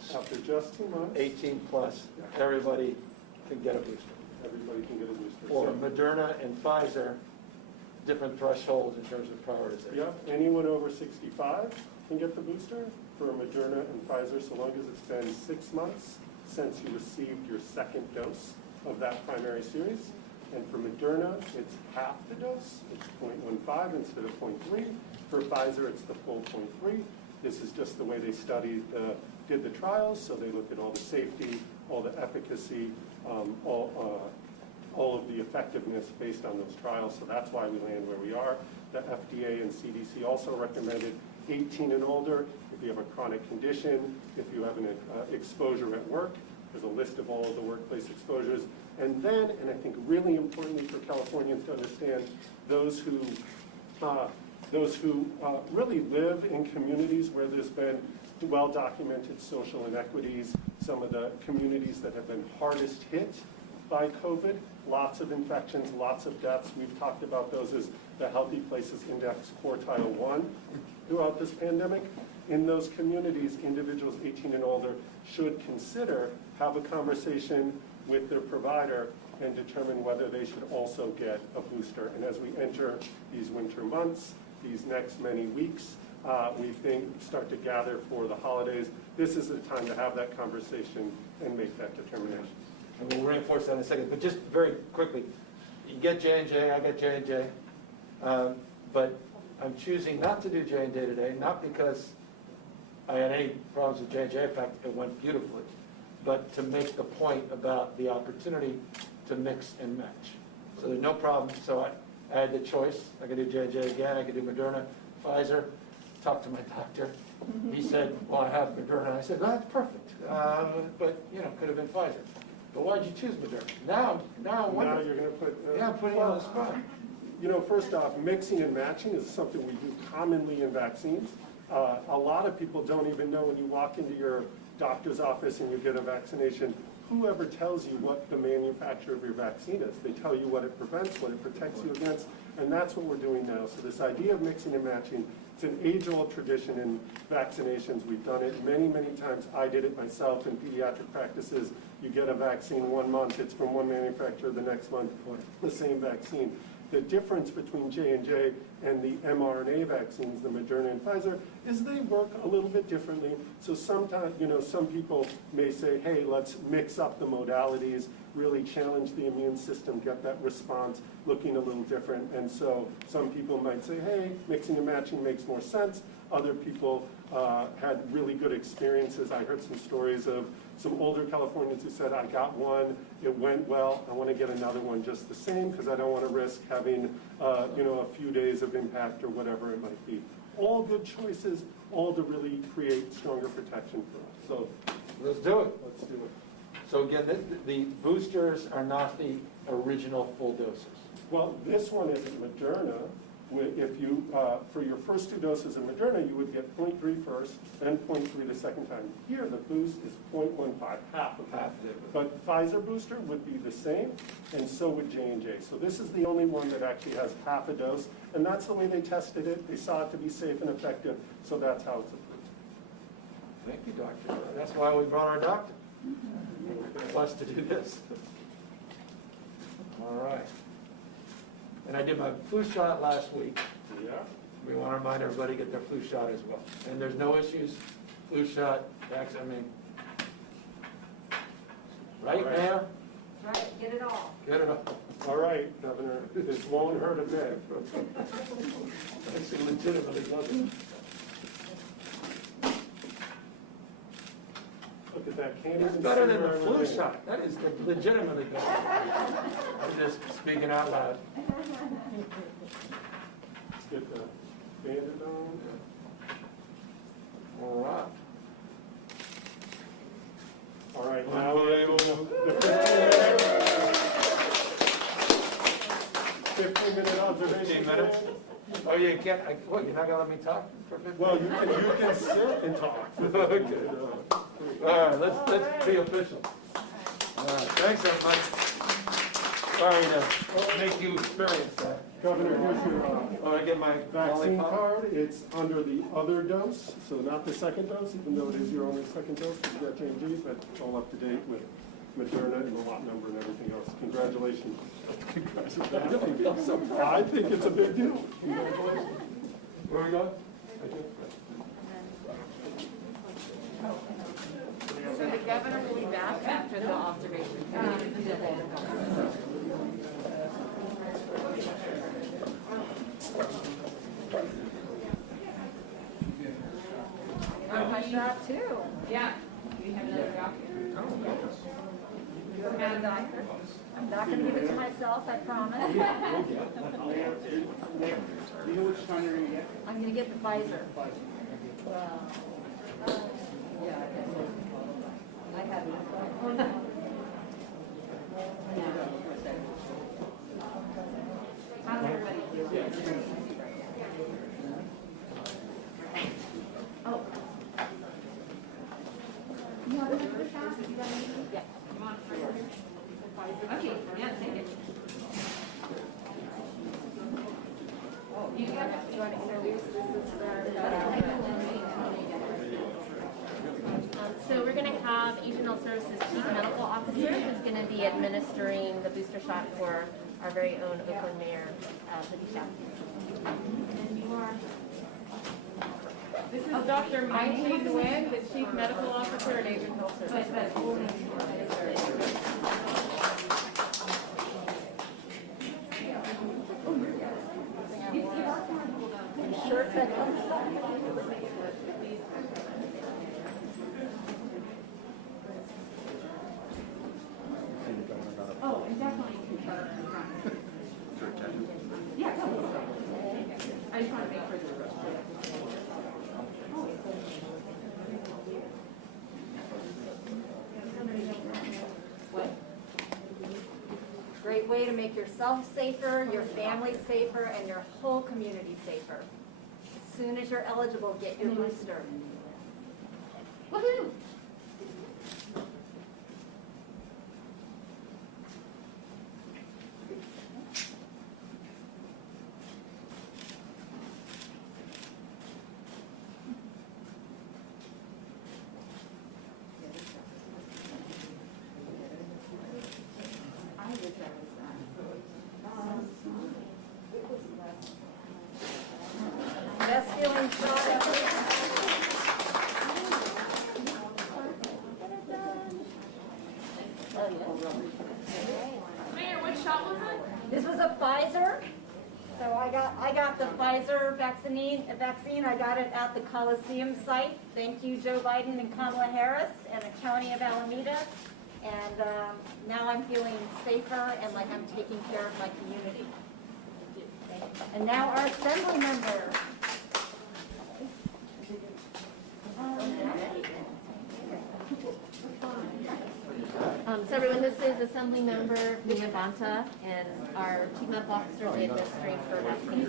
months, After just 2 months, 18 plus, everybody can get a booster. everybody can get a booster. For So, Moderna and Pfizer, different thresholds in terms of prioritization. yep, anyone over 65 can get the booster for Moderna and Pfizer, so long as it's been 6 months since you received your second dose of that primary series. And for Moderna, it's half the dose. It's 0.15 instead of 0.3. For Pfizer, it's the full 0.3. This is just the way they did the trials, so they look at all the safety, all the efficacy, all of the effectiveness based on those trials, so that's why we land where we are. The FDA and CDC also recommended 18 and older if you have a chronic condition, if you have an exposure at work. There's a list of all of the workplace exposures. And then, and I think really importantly for Californians to understand, those who really live in communities where there's been well-documented social inequities, some of the communities that have been hardest hit by COVID, lots of infections, lots of deaths. We've talked about those as the Healthy Places Index quartile 1 throughout this pandemic. In those communities, individuals 18 and older should consider, have a conversation with their provider and determine whether they should also get a booster. And as we enter these winter months, these next many weeks, we think start to gather for the holidays, this is the time to have that conversation and make that determination. And we'll reinforce that in a second, but just very quickly, you get J&J, I get J&J, but I'm choosing not to do J&J today, not because I had any problems with J&J, in fact, it went beautifully, but to make the point about the opportunity to mix and match. So there's no problem, so I had the choice. I could do J&J again, I could do Moderna, Pfizer, talked to my doctor. He said, well, I have Moderna. I said, well, that's perfect, but, you know, could have been Pfizer. But why'd you choose Moderna? Now I wonder. Now you're going to put... Yeah, I'm putting you on the spot. You know, first off, mixing and matching is something we do commonly in vaccines. A lot of people don't even know when you walk into your doctor's office and you get a vaccination, whoever tells you what the manufacturer of your vaccine is. They tell you what it prevents, what it protects you against, and that's what we're doing now. So this idea of mixing and matching, it's an age-old tradition in vaccinations. We've done it many, many times. I did it myself in pediatric practices. You get a vaccine 1 month, it's from one manufacturer, the next month, the same vaccine. The difference between J&J and the mRNA vaccines, the Moderna and Pfizer, is they work a little bit differently. So sometimes, you know, some people may say, hey, let's mix up the modalities, really challenge the immune system, get that response looking a little different. And so some people might say, hey, mixing and matching makes more sense. Other people had really good experiences. I heard some stories of some older Californians who said, I got one, it went well, I want to get another one just the same because I don't want to risk having you know, a few days of impact or whatever it might be. All good choices, all to really create stronger protection for us. So let's do it. let's do it. So again, the boosters are not the original full doses. Well, this one is Moderna. If you, for your first 2 doses of Moderna, you would get 0.3 first, then 0.3 the second time. Here, the boost is 0.15, half of that. But Pfizer booster would be the same, and so would J&J. So this is the only one that actually has half a dose, and that's the way they tested it. They saw it to be safe and effective, so that's how it's approved. Thank you, doctor. That's why we brought our doctor. Plus to do this. All right. And I did my flu shot last week. Yeah. We want to remind everybody to get their flu shot as well. And there's no issues. Flu shot, vaccine, I mean, right, Mayor? That's right, get it all. Get it up. All right, Governor, this won't hurt a bit. Actually, legitimately doesn't. Look at that. Can't That's even better see than the where I flu went in. shot. That is legitimately better. I'm just speaking out loud. Let's get the bandit on. All right. All right, now Unbelievable. the 15-minute observation. 15 minutes? Oh, you can't, what, you're not going to let me talk for 15 minutes? Well, you can sit and talk. Okay. All right, let's be official. All right, thanks, everybody. Sorry to make you experience that. Governor, here's your Oh, I get my vaccine lollipop? card. It's under the other dose, so not the second dose, even though it is your only second dose. You got J&J, but it's all up to date with Moderna and the lot number and everything else. Congratulations. Congratulations. I think it's a big deal. Congratulations. Where we going? So the governor will be back after the observation period. My shot too. Yeah. Do you have another doctor? And a doctor? I'm not gonna give it to myself, I promise. Do you know which one you're gonna get? I'm gonna get the Pfizer. Well, yeah, I guess so. I have it. How's everybody doing? Oh. You want another shot? You got anything? Yeah. You want Pfizer? Okay, yeah, take it. You want to introduce So we're going to have Asian Health Services Chief Medical Officer who's going to be administering the booster shot for our very own Oakland Mayor, Libby. And you are? This is Dr. Mike Nguyen, the Chief Medical Officer at Asian Health Services. shirt that Oh, and definitely confirm. Yeah, totally. I just want to make sure you're right. What? Great way to make yourself safer, your family safer, and your whole community safer. As soon as you're eligible, get your booster. Woohoo! Best feeling shot ever. Mayor, what shot was it? This was a Pfizer. So I got the Pfizer vaccine. I got it at the Coliseum site. Thank you, Joe Biden and Kamala Harris and the County of Alameda. And now I'm feeling safer and like I'm taking care of my community. And now our assembly member. So everyone, this is Assembly Member Mia Banta and our Chief Medical Officer is administering for vaccines.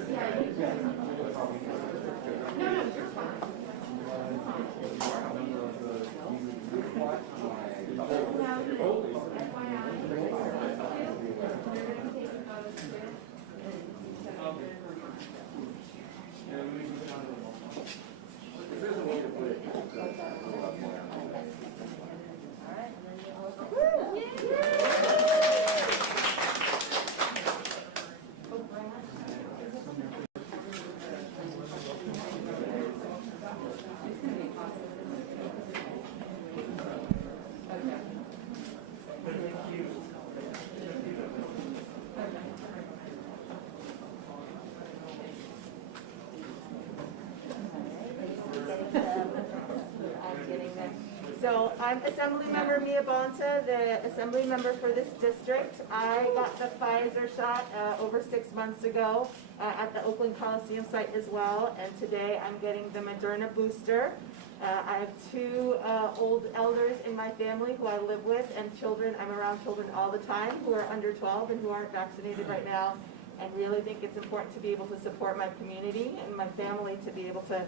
So I'm Assembly Member Mia Bonta, the Assembly Member for this district. I got the Pfizer shot over 6 months ago at the Oakland Coliseum site as well, and today I'm getting the Moderna booster. I have two old elders in my family who I live with, and children. I'm around children all the time who are under 12 and who aren't vaccinated right now, and really think it's important to be able to support my community and my family to be able to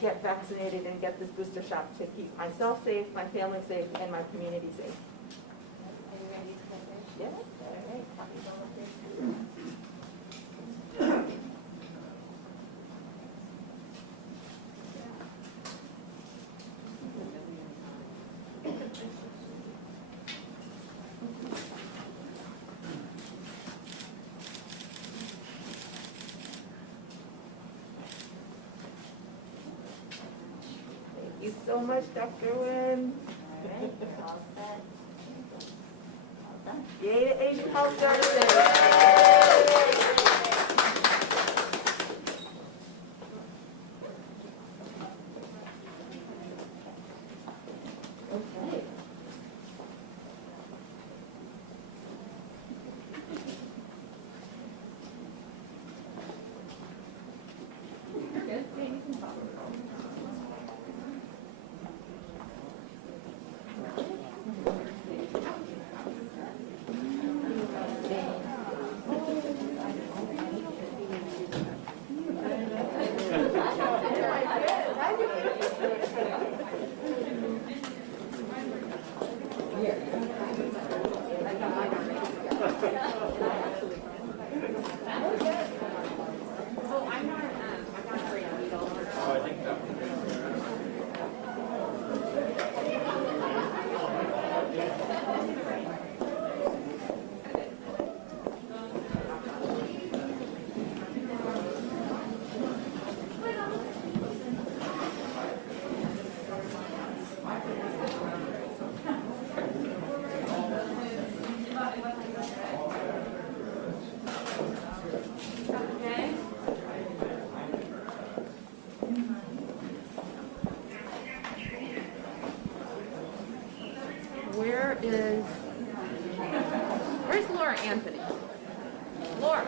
get vaccinated and get this booster shot to keep myself safe, my family safe, and my community safe. Yeah. All right. Copies all of this. Thank you so much, Dr. Wynn. All right, you're all set. All done. Yay to Asian Health Services. Okay. You're good. Yeah, you can talk. Where's Laura Anthony? Laura.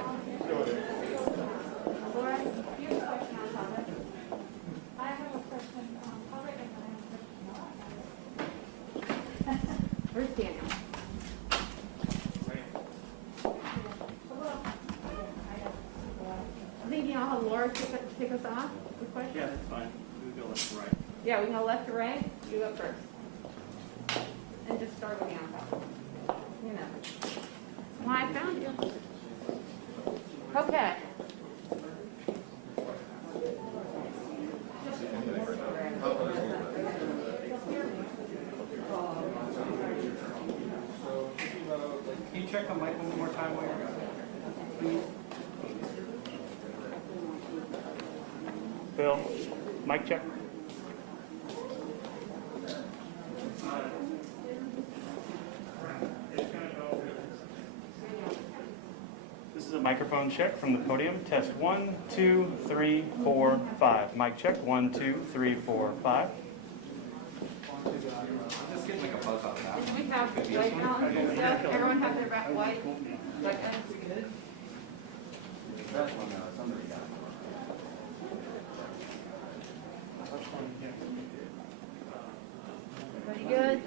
Laura? Where's Daniel? I think you know how Laura kick us off with questions? Yeah, that's fine. We go left to right. Yeah, we can go left to right. You go first. And just start with the on. You know. Well, I found you. Okay. Can you check the mic one more time while you're please? Bill, mic check. This is a microphone check from the podium. Test 1, 2, 3, 4, 5. Mic check 1, 2, 3, 4, 5. Just get like a buzz on that. We have white mountains and stuff. Everyone has their back white. Like, That's one, somebody got. Pretty good.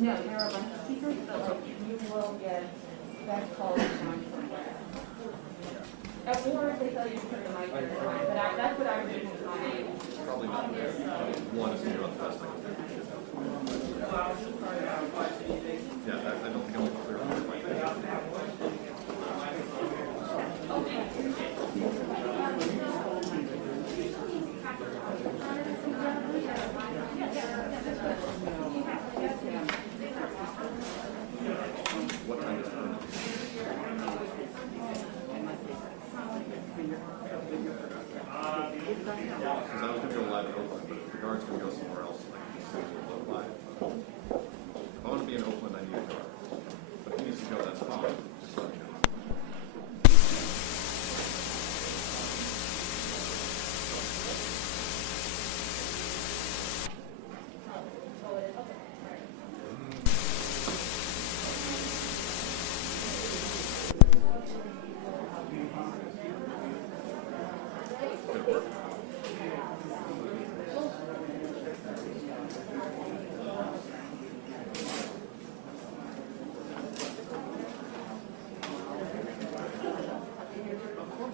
No, there are a bunch of speakers, but like you will get best calls on somewhere. Or if they tell you to put the mic in, it's fine, but that's what I was doing. Probably not there. One is zero the best thing. Yeah, I don't think I'm clear on the mic. What time is it? Because I was going to go live at Oakland, but if the guard's going to go somewhere else, I can just simply look live. If I want to be in Oakland, I need a guard. But if he needs to go, that's fine. Just let me know.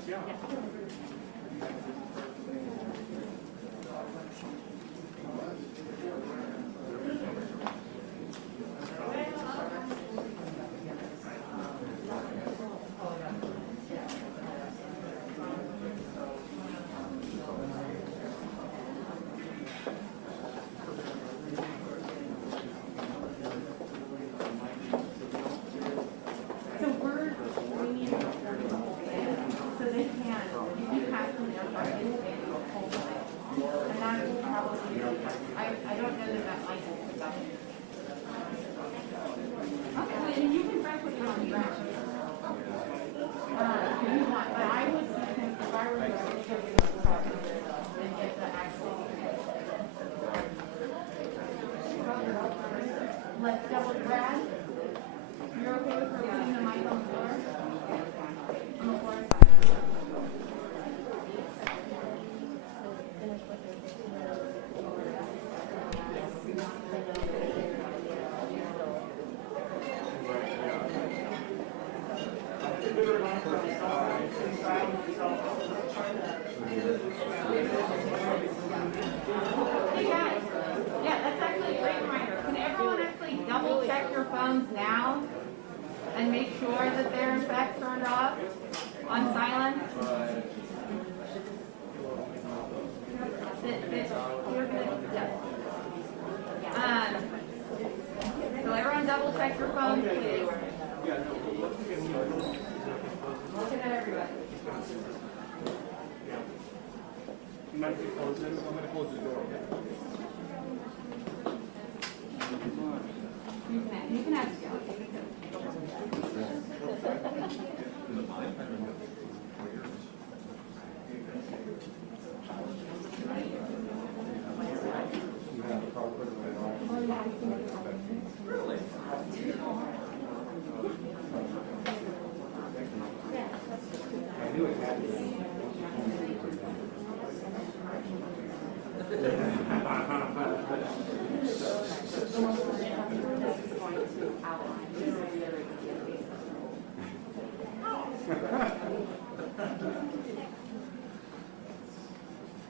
Yeah. So we need to so they can, you can pass them their parking space the whole time. And that will probably, I don't know that might be about it. Okay, well, and you can drive with your own ground. If you want, but I would, if I were you, I would go to the car and get the actual. Let's go with Brad. You're okay with her putting the mic on the floor? On the floor? Hey guys, yeah, that's actually a great reminder. Can everyone actually double check your phones now and make sure that they're in fact turned off on silent? You're good? Yes. So everyone double check your phones, please. Looking at everybody. You might be closing. I'm going to close the door. You can ask.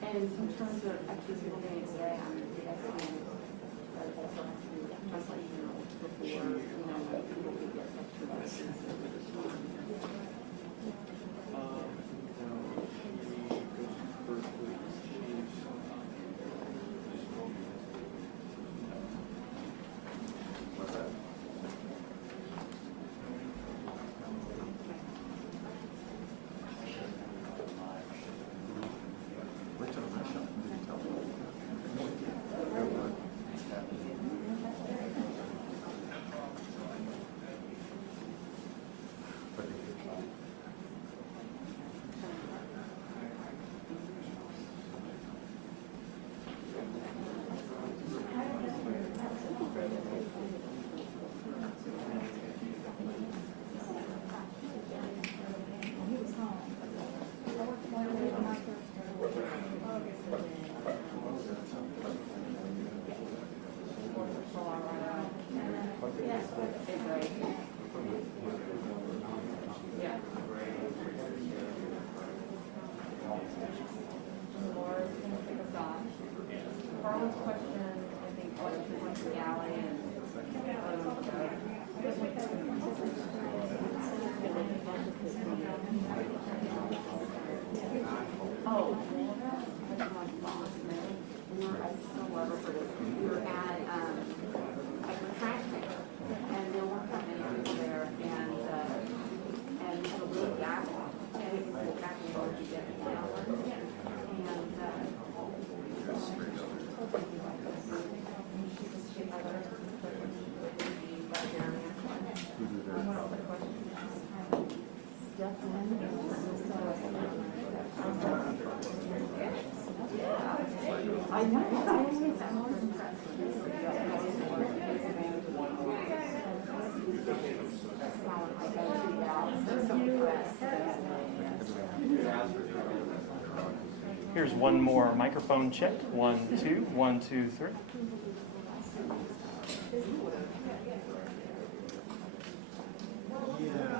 And in terms of actually people getting today, the vaccinated, also have to just let you know before, people can get extra vaccines. Here's one more microphone check. 1, 2, 1, 2, 3. Yeah.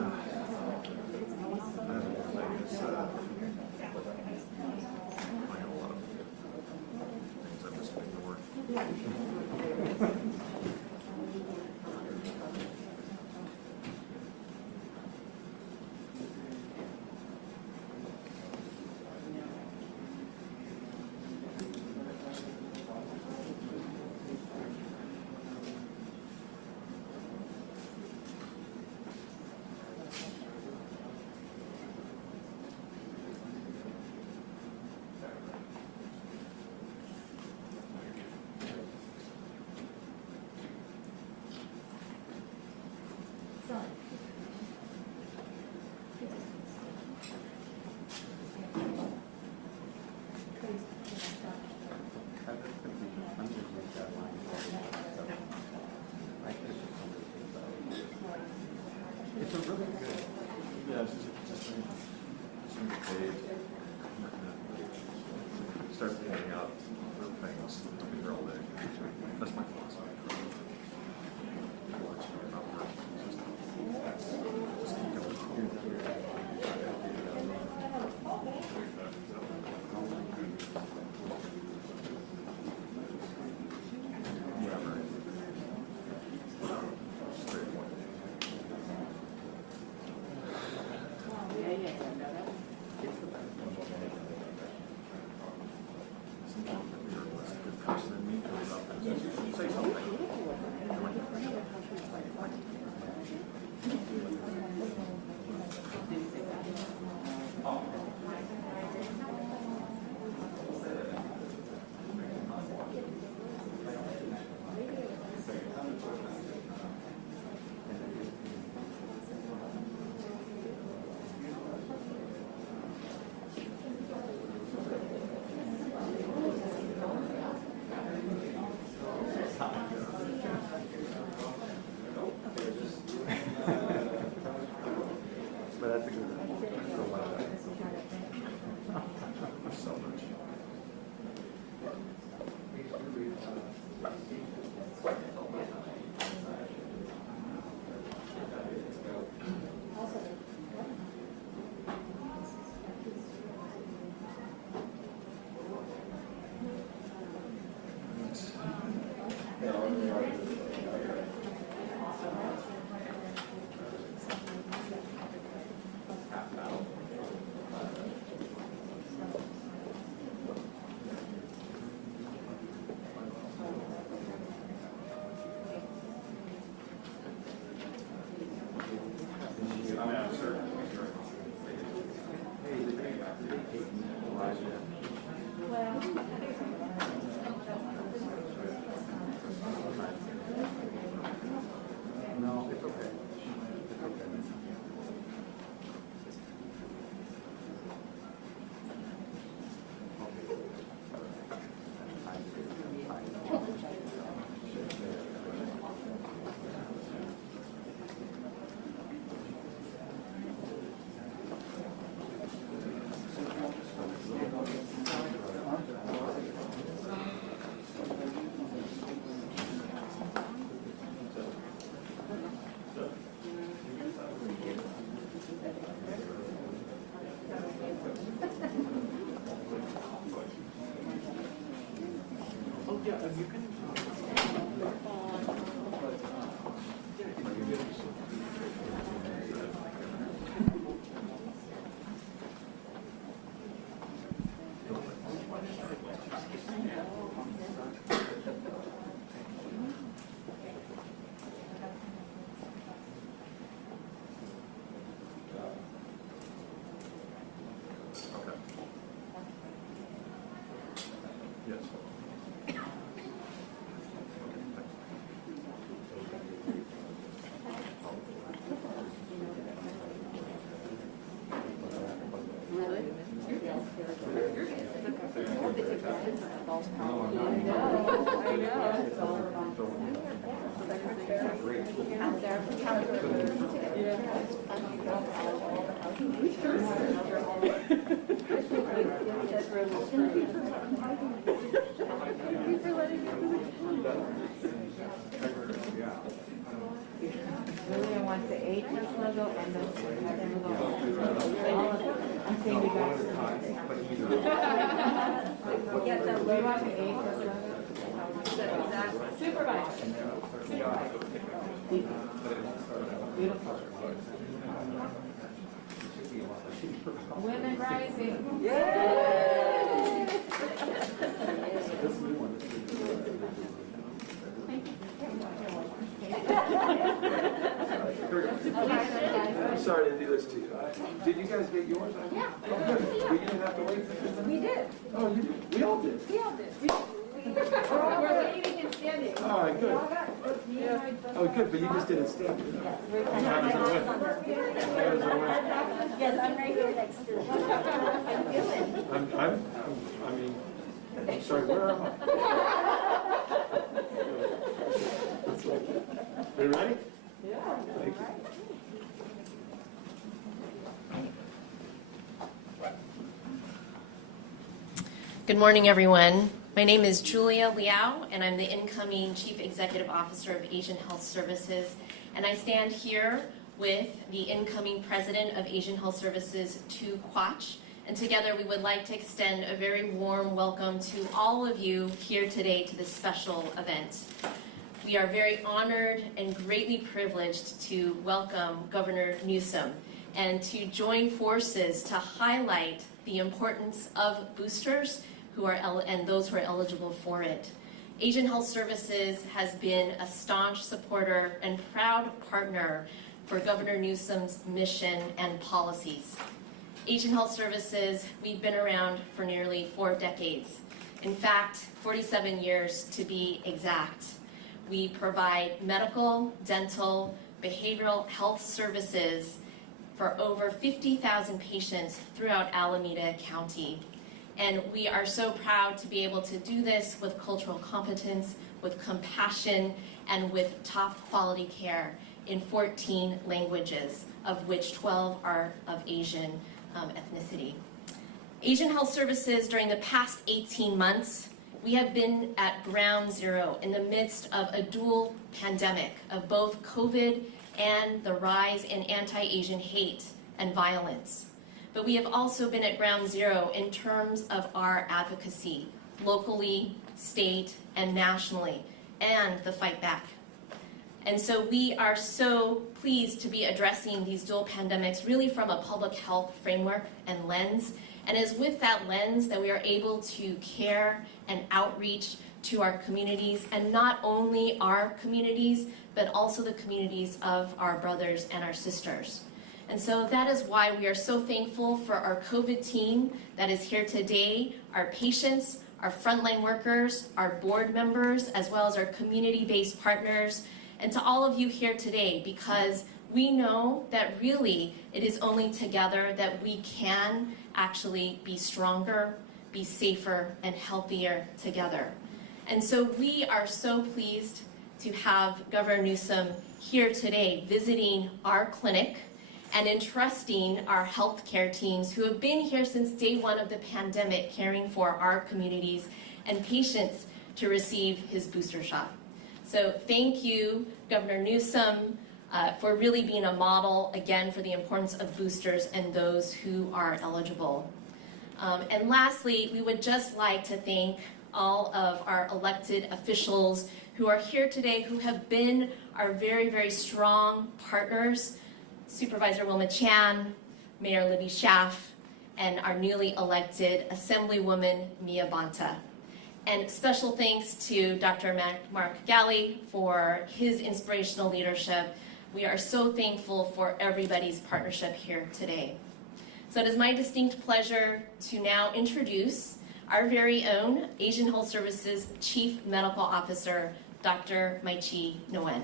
they start handing out things to be here all day. That's my philosophy. Really, I want the A plus logo and the logo. I'm saying we got get the logo on the A plus logo. Supervisor. Beautiful. Women rising. Yay! I'm sorry to do this to you. Did you guys get yours? Yeah. Oh, good. We didn't have to wait for this? We did. Oh, you did? We all did? We all did. We're leaving and standing. All right, good. We all got, me and my brother. Oh, good, but you just didn't stand. Yes, I'm right here next to you. I'm sorry, where am I? You ready? Yeah. Thank you. Good morning, everyone. My name is Julia Liao, and I'm the incoming Chief Executive Officer of Asian Health Services. And I stand here with the incoming President of Asian Health Services, Tu Quach. And together we would like to extend a very warm welcome to all of you here today to this special event. We are very honored and greatly privileged to welcome Governor Newsom and to join forces to highlight the importance of boosters and those who are eligible for it. Asian Health Services has been a staunch supporter and proud partner for Governor Newsom's mission and policies. Asian Health Services, we've been around for nearly 4 decades. In fact, 47 years to be exact. We provide medical, dental, behavioral health services for over 50,000 patients throughout Alameda County. And we are so proud to be able to do this with cultural competence, with compassion, and with top quality care in 14 languages, of which 12 are of Asian ethnicity. Asian Health Services, during the past 18 months, we have been at ground zero in the midst of a dual pandemic of both COVID and the rise in anti-Asian hate and violence. But we have also been at ground zero in terms of our advocacy, locally, state, and nationally, and the fight back. And so we are so pleased to be addressing these dual pandemics really from a public health framework and lens. And it's with that lens that we are able to care and outreach to our communities, and not only our communities, but also the communities of our brothers and our sisters. And so that is why we are so thankful for our COVID team that is here today, our patients, our frontline workers, our board members, as well as our community-based partners, and to all of you here today, because we know that really it is only together that we can actually be stronger, be safer, and healthier together. And so we are so pleased to have Governor Newsom here today visiting our clinic and entrusting our healthcare teams who have been here since day one of the pandemic caring for our communities and patients to receive his booster shot. So thank you, Governor Newsom, for really being a model, again, for the importance of boosters and those who are eligible. And lastly, we would just like to thank all of our elected officials who are here today, who have been our very, very strong partners, Supervisor Wilma Chan, Mayor Libby Schaaf, and our newly elected Assemblywoman Mia Bonta. And special thanks to Dr. Mark Galley for his inspirational leadership. We are so thankful for everybody's partnership here today. So it is my distinct pleasure to now introduce our very own Asian Health Services Chief Medical Officer, Dr. Maichi Nguyen.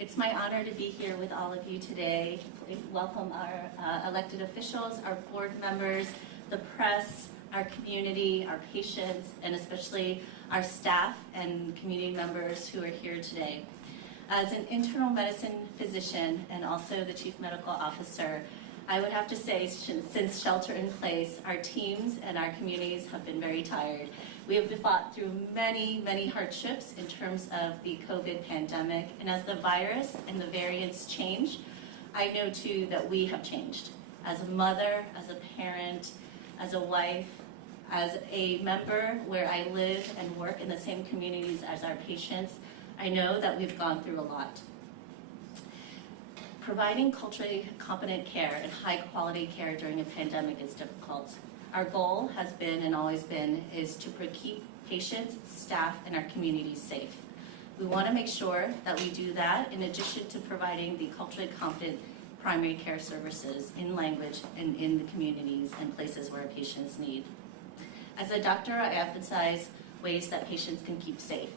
It's my honor to be here with all of you today. Welcome our elected officials, our board members, the press, our community, our patients, and especially our staff and community members who are here today. As an internal medicine physician and also the chief medical officer, I would have to say since shelter in place, our teams and our communities have been very tired. We have fought through many, many hardships in terms of the COVID pandemic, and as the virus and the variants change, I know too that we have changed. As a mother, as a parent, as a wife, as a member where I live and work in the same communities as our patients, I know that we've gone through a lot. Providing culturally competent care and high quality care during a pandemic is difficult. Our goal has been and always been is to keep patients, staff, and our communities safe. We want to make sure that we do that in addition to providing the culturally competent primary care services in language and in the communities and places where patients need. As a doctor, I emphasize ways that patients can keep safe.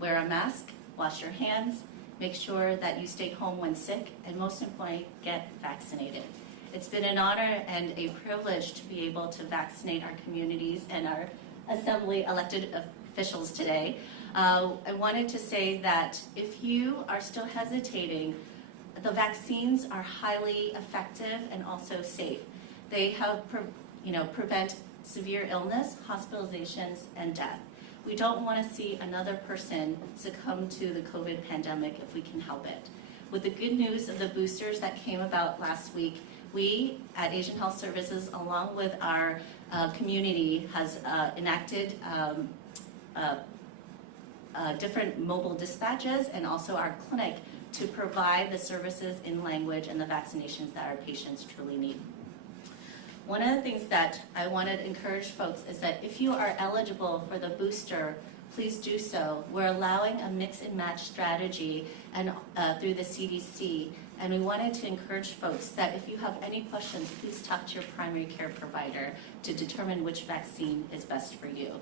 Wear a mask, wash your hands, make sure that you stay home when sick, and most importantly, get vaccinated. It's been an honor and a privilege to be able to vaccinate our communities and our assembly elected officials today. I wanted to say that if you are still hesitating, the vaccines are highly effective and also safe. They help prevent severe illness, hospitalizations, and death. We don't want to see another person succumb to the COVID pandemic if we can help it. With the good news of the boosters that came about last week, we at Asian Health Services, along with our community, has enacted different mobile dispatches and also our clinic to provide the services in language and the vaccinations that our patients truly need. One of the things that I want to encourage folks is that if you are eligible for the booster, please do so. We're allowing a mix and match strategy and through the CDC, and we wanted to encourage folks that if you have any questions, please talk to your primary care provider to determine which vaccine is best for you.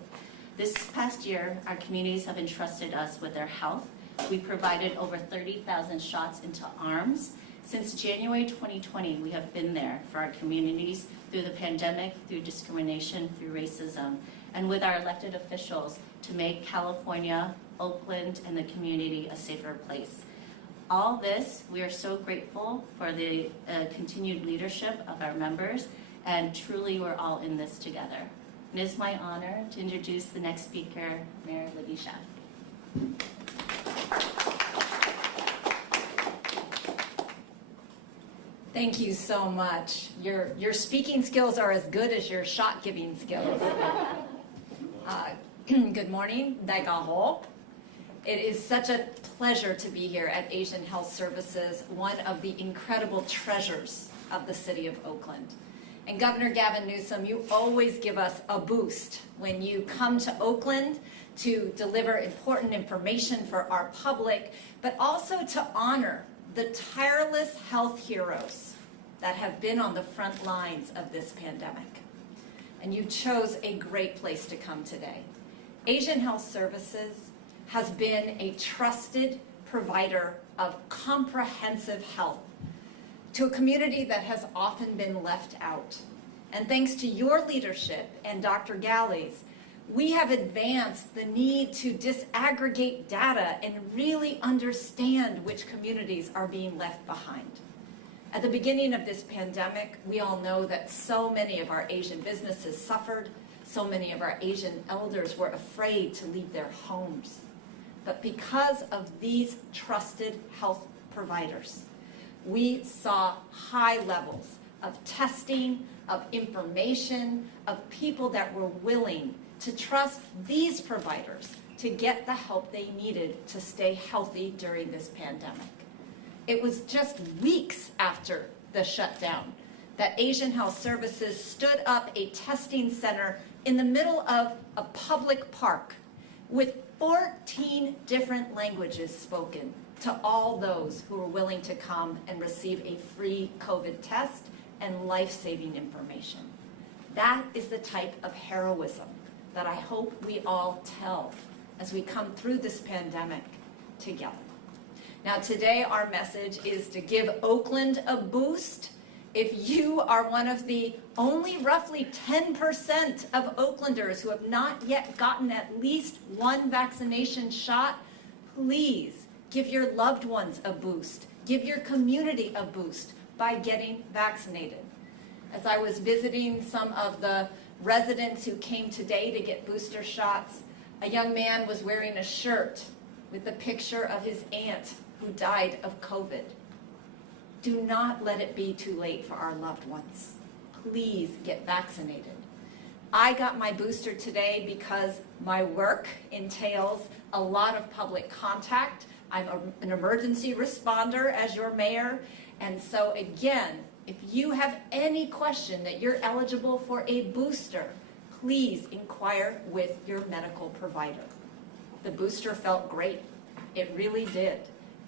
This past year, our communities have entrusted us with their health. We provided over 30,000 shots into arms. Since January 2020, we have been there for our communities through the pandemic, through discrimination, through racism, and with our elected officials to make California, Oakland, and the community a safer place. All this, we are so grateful for the continued leadership of our members, and truly we're all in this together. It is my honor to introduce the next speaker, Mayor Libby Schaaf. Thank you so much. Your speaking skills are as good as your shot giving skills. Good morning, Daigaho. It is such a pleasure to be here at Asian Health Services, one of the incredible treasures of the city of Oakland. And Governor Gavin Newsom, you always give us a boost when you come to Oakland to deliver important information for our public, but also to honor the tireless health heroes that have been on the front lines of this pandemic. And you chose a great place to come today. Asian Health Services has been a trusted provider of comprehensive health to a community that has often been left out. And thanks to your leadership and Dr. Galley's, we have advanced the need to disaggregate data and really understand which communities are being left behind. At the beginning of this pandemic, we all know that so many of our Asian businesses suffered, so many of our Asian elders were afraid to leave their homes. But because of these trusted health providers, we saw high levels of testing, of information, of people that were willing to trust these providers to get the help they needed to stay healthy during this pandemic. It was just weeks after the shutdown that Asian Health Services stood up a testing center in the middle of a public park with 14 different languages spoken to all those who were willing to come and receive a free COVID test and life-saving information. That is the type of heroism that I hope we all tell as we come through this pandemic together. Now today our message is to give Oakland a boost. If you are one of the only roughly 10% of Oaklanders who have not yet gotten at least one vaccination shot, please give your loved ones a boost. Give your community a boost by getting vaccinated. As I was visiting some of the residents who came today to get booster shots, a young man was wearing a shirt with the picture of his aunt who died of COVID. Do not let it be too late for our loved ones. Please get vaccinated. I got my booster today because my work entails a lot of public contact. I'm an emergency responder as your mayor. And so again, if you have any question that you're eligible for a booster, please inquire with your medical provider. The booster felt great. It really did.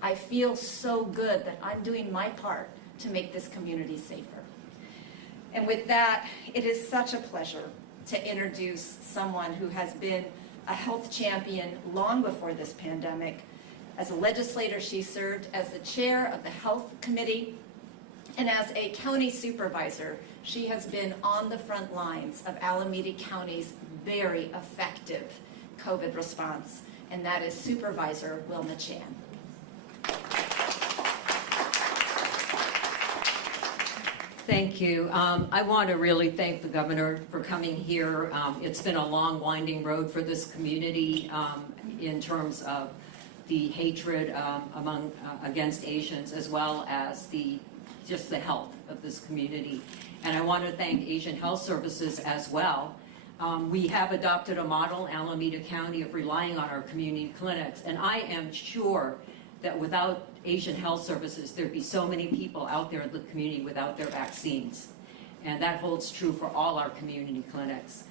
I feel so good that I'm doing my part to make this community safer. And with that, it is such a pleasure to introduce someone who has been a health champion long before this pandemic. As a legislator, she served as the chair of the Health Committee, and as a county supervisor, she has been on the front lines of Alameda County's very effective COVID response, and that is Supervisor Wilma Chan. Thank you. I want to really thank the governor for coming here. It's been a long, winding road for this community in terms of the hatred against Asians, as well as just the health of this community. And I want to thank Asian Health Services as well. We have adopted a model, Alameda County, of relying on our community clinics. And I am sure that without Asian Health Services, there'd be so many people out there in the community without their vaccines. And that holds true for all our community clinics.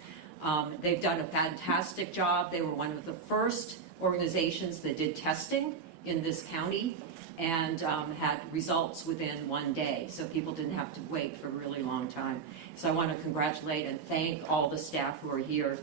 They've done a fantastic job. They were one of the first organizations that did testing in this county and had results within one day. So people didn't have to wait for a really long time. So I want to congratulate and thank all the staff who are here.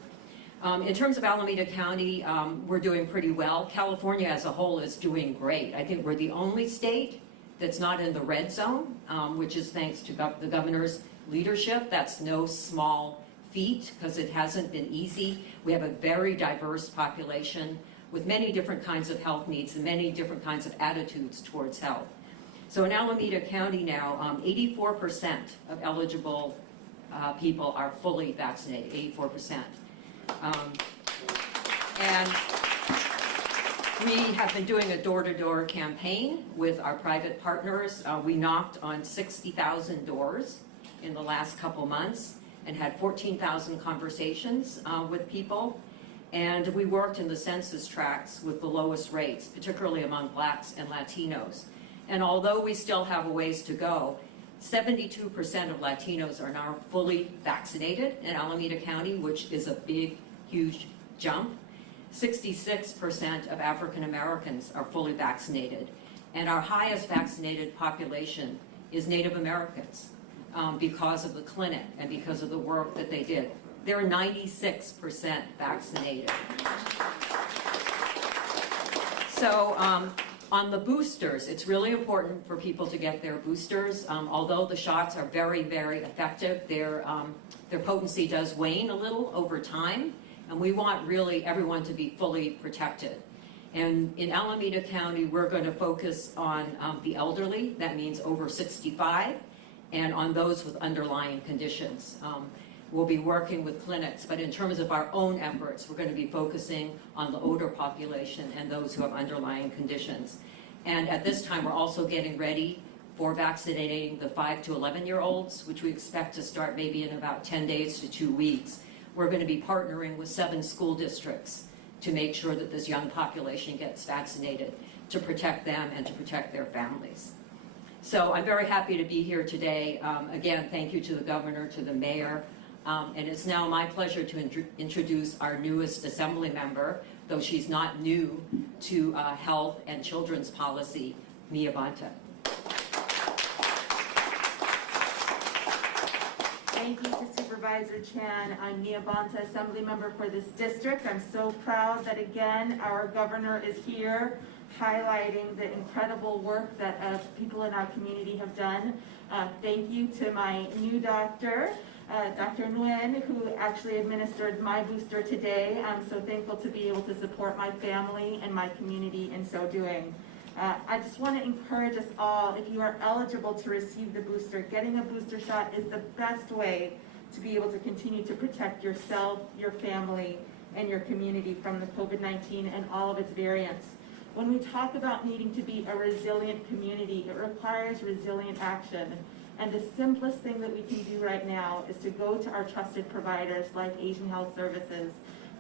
In terms of Alameda County, we're doing pretty well. California as a whole is doing great. I think we're the only state that's not in the red zone, which is thanks to the governor's leadership. That's no small feat because it hasn't been easy. We have a very diverse population with many different kinds of health needs and many different kinds of attitudes towards health. So in Alameda County now, 84% of eligible people are fully vaccinated, 84%. And we have been doing a door-to-door campaign with our private partners. We knocked on 60,000 doors in the last couple months and had 14,000 conversations with people. And we worked in the census tracts with the lowest rates, particularly among Blacks and Latinos. And although we still have a ways to go, 72% of Latinos are now fully vaccinated in Alameda County, which is a big, huge jump. 66% of African Americans are fully vaccinated. And our highest vaccinated population is Native Americans because of the clinic and because of the work that they did. They're 96% vaccinated. So on the boosters, it's really important for people to get their boosters. Although the shots are very, very effective, their potency does wane a little over time, and we want really everyone to be fully protected. And in Alameda County, we're going to focus on the elderly, that means over 65, and on those with underlying conditions. We'll be working with clinics, but in terms of our own efforts, we're going to be focusing on the older population and those who have underlying conditions. And at this time, we're also getting ready for vaccinating the 5 to 11-year-olds, which we expect to start maybe in about 10 days to 2 weeks. We're going to be partnering with 7 school districts to make sure that this young population gets vaccinated, to protect them and to protect their families. So I'm very happy to be here today. Again, thank you to the governor, to the mayor. And it's now my pleasure to introduce our newest assembly member, though she's not new to health and children's policy, Mia Bonta. Thank you to Supervisor Chan. I'm Mia Bonta, Assembly Member for this district. I'm so proud that again our governor is here highlighting the incredible work that people in our community have done. Thank you to my new doctor, Dr. Nguyen, who actually administered my booster today. I'm so thankful to be able to support my family and my community in so doing. I just want to encourage us all, if you are eligible to receive the booster, getting a booster shot is the best way to be able to continue to protect yourself, your family, and your community from the COVID-19 and all of its variants. When we talk about needing to be a resilient community, it requires resilient action. And the simplest thing that we can do right now is to go to our trusted providers like Asian Health Services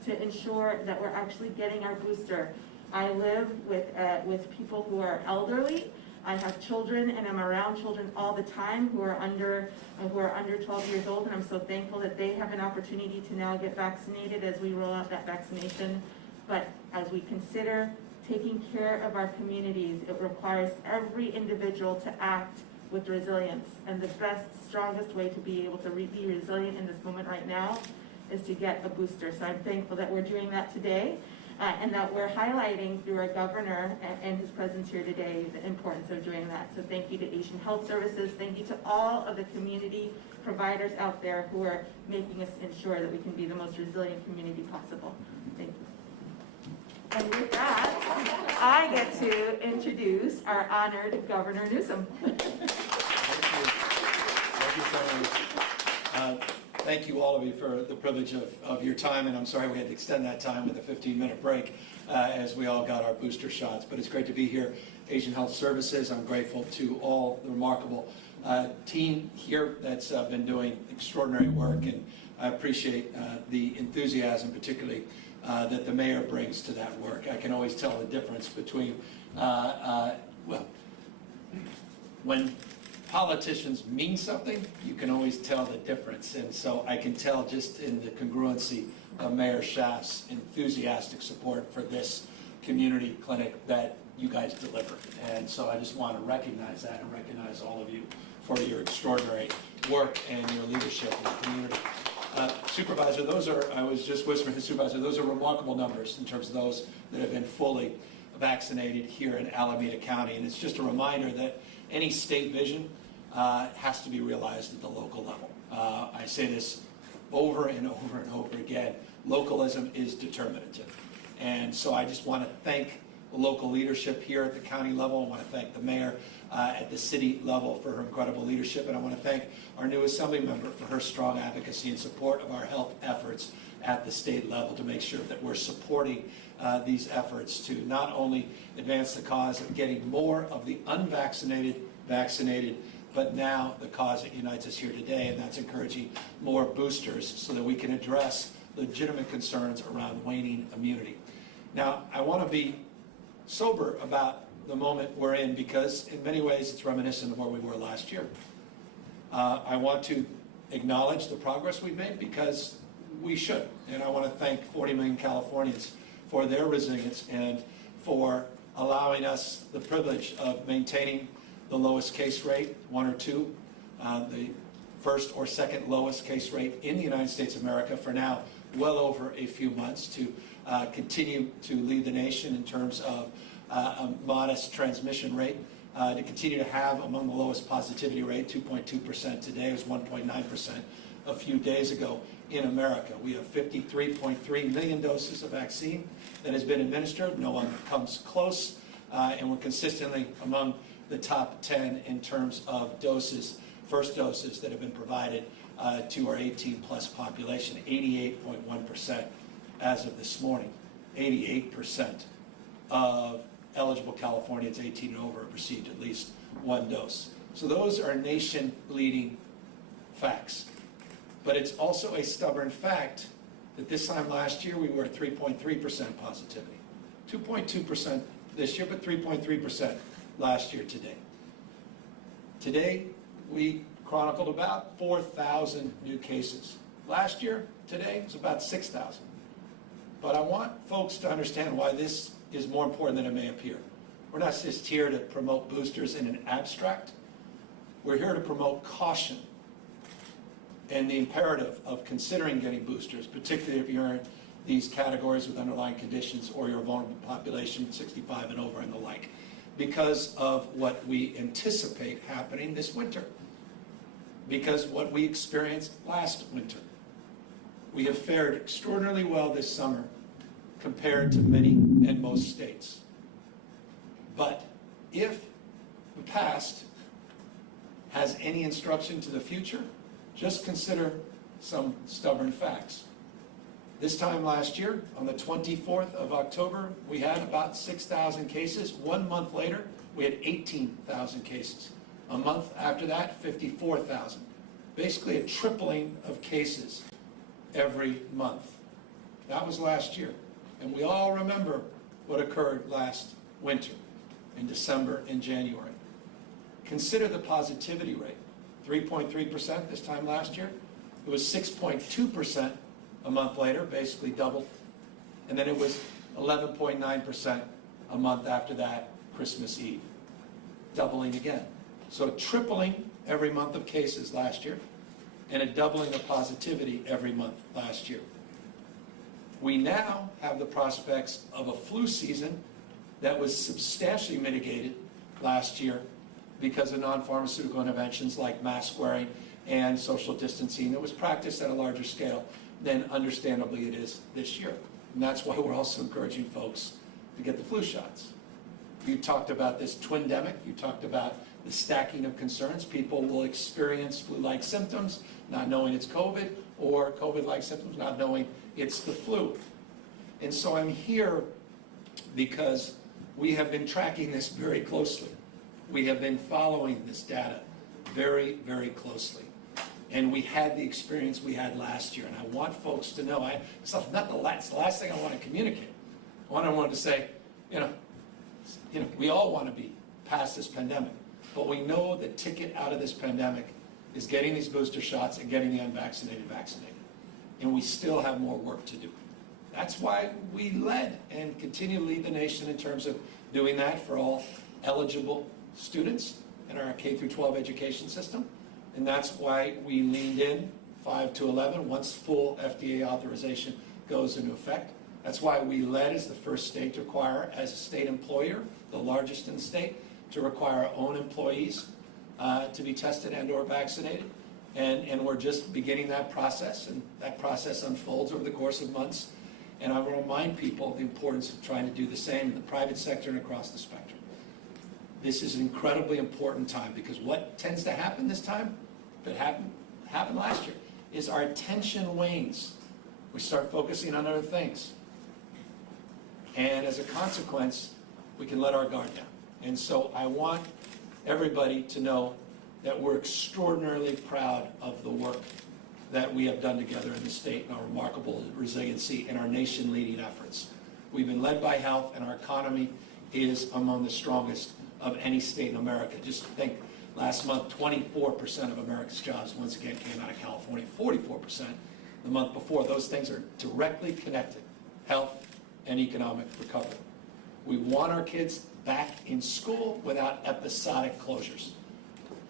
to ensure that we're actually getting our booster. I live with people who are elderly. I have children, and I'm around children all the time who are under 12 years old, and I'm so thankful that they have an opportunity to now get vaccinated as we roll out that vaccination. But as we consider taking care of our communities, it requires every individual to act with resilience. And the best, strongest way to be able to be resilient in this moment right now is to get a booster. So I'm thankful that we're doing that today. And that we're highlighting through our governor and his presence here today the importance of doing that. So thank you to Asian Health Services. Thank you to all of the community providers out there who are making us ensure that we can be the most resilient community possible. Thank you. And with that, I get to introduce our honored Governor Newsom. Thank you so much. Thank you, all of you, for the privilege of your time, and I'm sorry we had to extend that time with a 15-minute break as we all got our booster shots. But it's great to be here. Asian Health Services, I'm grateful to all the remarkable team here that's been doing extraordinary work, and I appreciate the enthusiasm, particularly that the mayor brings to that work. I can always tell the difference between, well, when politicians mean something, you can always tell the difference. And so I can tell just in the congruency of Mayor Schaaf's enthusiastic support for this community clinic that you guys deliver. And so I just want to recognize that and recognize all of you for your extraordinary work and your leadership in the community. Supervisor, those are, I was just whispering to Supervisor, those are remarkable numbers in terms of those that have been fully vaccinated here in Alameda County. And it's just a reminder that any state vision has to be realized at the local level. I say this over and over and over again. Localism is determinative. And so I just want to thank the local leadership here at the county level. I want to thank the mayor at the city level for her incredible leadership. And I want to thank our new assembly member for her strong advocacy and support of our health efforts at the state level to make sure that we're supporting these efforts to not only advance the cause of getting more of the unvaccinated vaccinated, but now the cause that unites us here today, and that's encouraging more boosters so that we can address legitimate concerns around waning immunity. Now, I want to be sober about the moment we're in because in many ways it's reminiscent of where we were last year. I want to acknowledge the progress we've made because we should, and I want to thank 40 million Californians for their resilience and for allowing us the privilege of maintaining the lowest case rate, 1 or 2, the first or second lowest case rate in the United States of America for now well over a few months, to continue to lead the nation in terms of a modest transmission rate, to continue to have among the lowest positivity rate, 2.2% today, it was 1.9% a few days ago in America. We have 53.3 million doses of vaccine that has been administered. No one comes close, and we're consistently among the top 10 in terms of doses, first doses that have been provided to our 18-plus population, 88.1% as of this morning. 88% of eligible Californians 18 and over have received at least one dose. So those are nation-leading facts. But it's also a stubborn fact that this time last year we were at 3.3% positivity. 2.2% this year, but 3.3% last year today. Today, we chronicled about 4,000 new cases. Last year, today, it was about 6,000. But I want folks to understand why this is more important than it may appear. We're not just here to promote boosters in an abstract. We're here to promote caution and the imperative of considering getting boosters, particularly if you're in these categories with underlying conditions or you're a vulnerable population, 65 and over and the like, because of what we anticipate happening this winter, because what we experienced last winter. We have fared extraordinarily well this summer compared to many and most states. But if the past has any instruction to the future, just consider some stubborn facts. This time last year, on the 24th of October, we had about 6,000 cases. 1 month later, we had 18,000 cases. A month after that, 54,000. Basically a tripling of cases every month. That was last year. And we all remember what occurred last winter, in December and January. Consider the positivity rate. 3.3% this time last year. It was 6.2% a month later, basically doubled. And then it was 11.9% a month after that, Christmas Eve. Doubling again. So a tripling every month of cases last year, and a doubling of positivity every month last year. We now have the prospects of a flu season that was substantially mitigated last year because of non-pharmaceutical interventions like mask wearing and social distancing that was practiced at a larger scale than understandably it is this year. And that's why we're also encouraging folks to get the flu shots. You talked about this twindemic. You talked about the stacking of concerns. People will experience flu-like symptoms, not knowing it's COVID, or COVID-like symptoms, not knowing it's the flu. And so I'm here because we have been tracking this very closely. We have been following this data very, very closely. And we had the experience we had last year. And I want folks to know, it's not the last thing I want to communicate. I wanted to say, we all want to be past this pandemic. But we know the ticket out of this pandemic is getting these booster shots and getting the unvaccinated vaccinated. And we still have more work to do. That's why we led and continue to lead the nation in terms of doing that for all eligible students in our K through 12 education system. And that's why we leaned in 5 to 11 once full FDA authorization goes into effect. That's why we led as the first state to require, as a state employer, the largest in the state, to require our own employees to be tested and or vaccinated. And we're just beginning that process, and that process unfolds over the course of months. And I want to remind people of the importance of trying to do the same in the private sector and across the spectrum. This is an incredibly important time, because what tends to happen this time, if it happened last year, is our attention wanes. We start focusing on other things. And as a consequence, we can let our guard down. And so I want everybody to know that we're extraordinarily proud of the work that we have done together in the state and our remarkable resiliency and our nation-leading efforts. We've been led by health, and our economy is among the strongest of any state in America. Just think, last month, 24% of America's jobs once again came out of California, 44% the month before. Those things are directly connected, health and economic recovery. We want our kids back in school without episodic closures.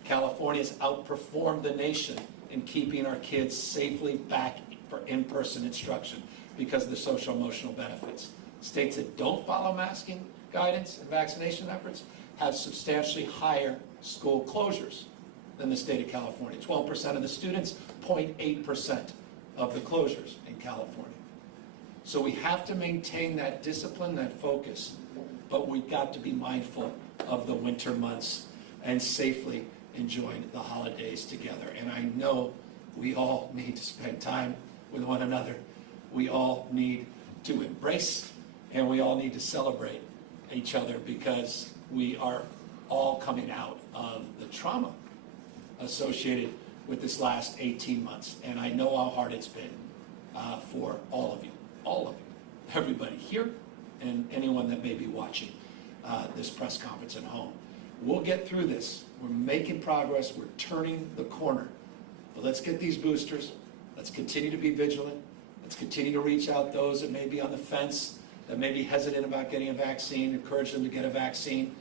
California has outperformed the nation in keeping our kids safely back for in-person instruction because of the social emotional benefits. States that don't follow masking guidance and vaccination efforts have substantially higher school closures than the state of California. 12% of the students, 0.8% of the closures in California. So we have to maintain that discipline, that focus, but we've got to be mindful of the winter months and safely enjoying the holidays together. And I know we all need to spend time with one another. We all need to embrace, and we all need to celebrate each other, because we are all coming out of the trauma associated with this last 18 months. And I know how hard it's been for all of you, everybody here, and anyone that may be watching this press conference at home. We'll get through this. We're making progress. We're turning the corner. But let's get these boosters. Let's continue to be vigilant. Let's continue to reach out those that may be on the fence, that may be hesitant about getting a vaccine, encourage them to get a vaccine.